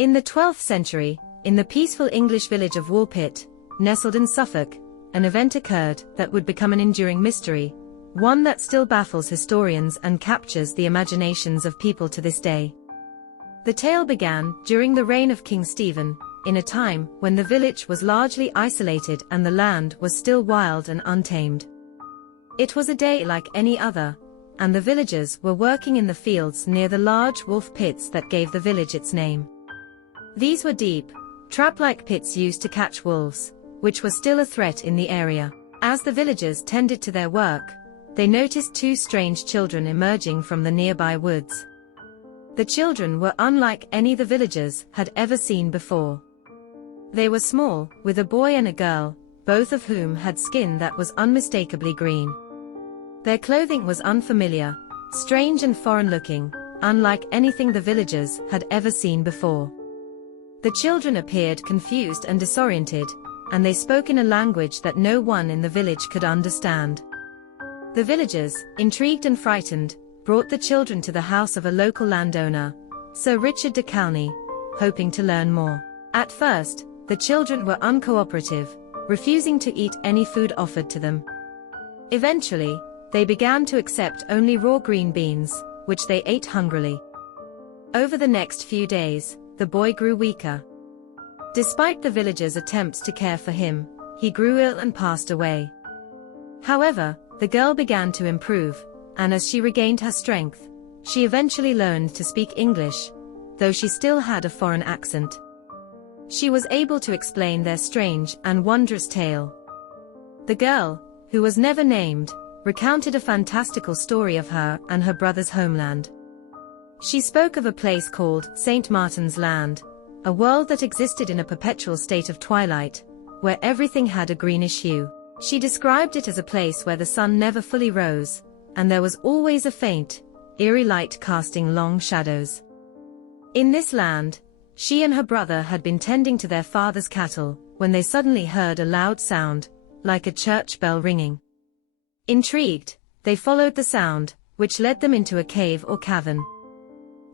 In the 12th century, in the peaceful English village of Woolpit, nestled in Suffolk, an event occurred that would become an enduring mystery, one that still baffles historians and captures the imaginations of people to this day. The tale began during the reign of King Stephen, in a time when the village was largely isolated and the land was still wild and untamed. It was a day like any other, and the villagers were working in the fields near the large wolf pits that gave the village its name. These were deep, trap-like pits used to catch wolves, which was still a threat in the area. As the villagers tended to their work, they noticed two strange children emerging from the nearby woods. The children were unlike any the villagers had ever seen before. They were small, with a boy and a girl, both of whom had skin that was unmistakably green. Their clothing was unfamiliar, strange and foreign-looking, unlike anything the villagers had ever seen before. The children appeared confused and disoriented, and they spoke in a language that no one in the village could understand. The villagers, intrigued and frightened, brought the children to the house of a local landowner, Sir Richard de Calney, hoping to learn more. At first, the children were uncooperative, refusing to eat any food offered to them. Eventually, they began to accept only raw green beans, which they ate hungrily. Over the next few days, the boy grew weaker. Despite the villagers' attempts to care for him, he grew ill and passed away. However, the girl began to improve, and as she regained her strength, she eventually learned to speak English, though she still had a foreign accent. She was able to explain their strange and wondrous tale. The girl, who was never named, recounted a fantastical story of her and her brother's homeland. She spoke of a place called St. Martin's Land, a world that existed in a perpetual state of twilight, where everything had a greenish hue. She described it as a place where the sun never fully rose, and there was always a faint, eerie light casting long shadows. In this land, she and her brother had been tending to their father's cattle, when they suddenly heard a loud sound, like a church bell ringing. Intrigued, they followed the sound, which led them into a cave or cavern.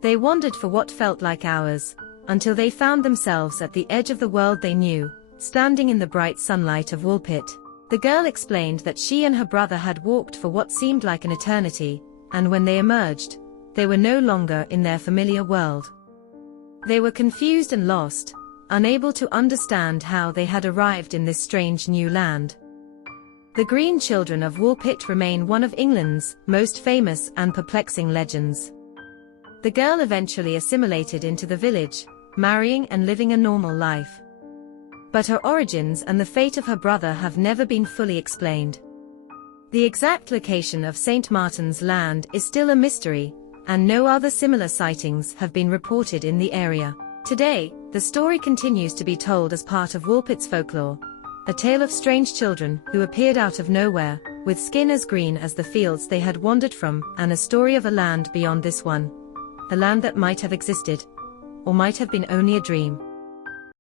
They wandered for what felt like hours, until they found themselves at the edge of the world they knew, standing in the bright sunlight of Woolpit. The girl explained that she and her brother had walked for what seemed like an eternity, and when they emerged, they were no longer in their familiar world. They were confused and lost, unable to understand how they had arrived in this strange new land. The Green Children of Woolpit remain one of England's most famous and perplexing legends. The girl eventually assimilated into the village, marrying and living a normal life. But her origins and the fate of her brother have never been fully explained. The exact location of St. Martin's Land is still a mystery, and no other similar sightings have been reported in the area. Today, the story continues to be told as part of Woolpit's folklore, a tale of strange children who appeared out of nowhere, with skin as green as the fields they had wandered from, and a story of a land beyond this one. A land that might have existed, or might have been only a dream.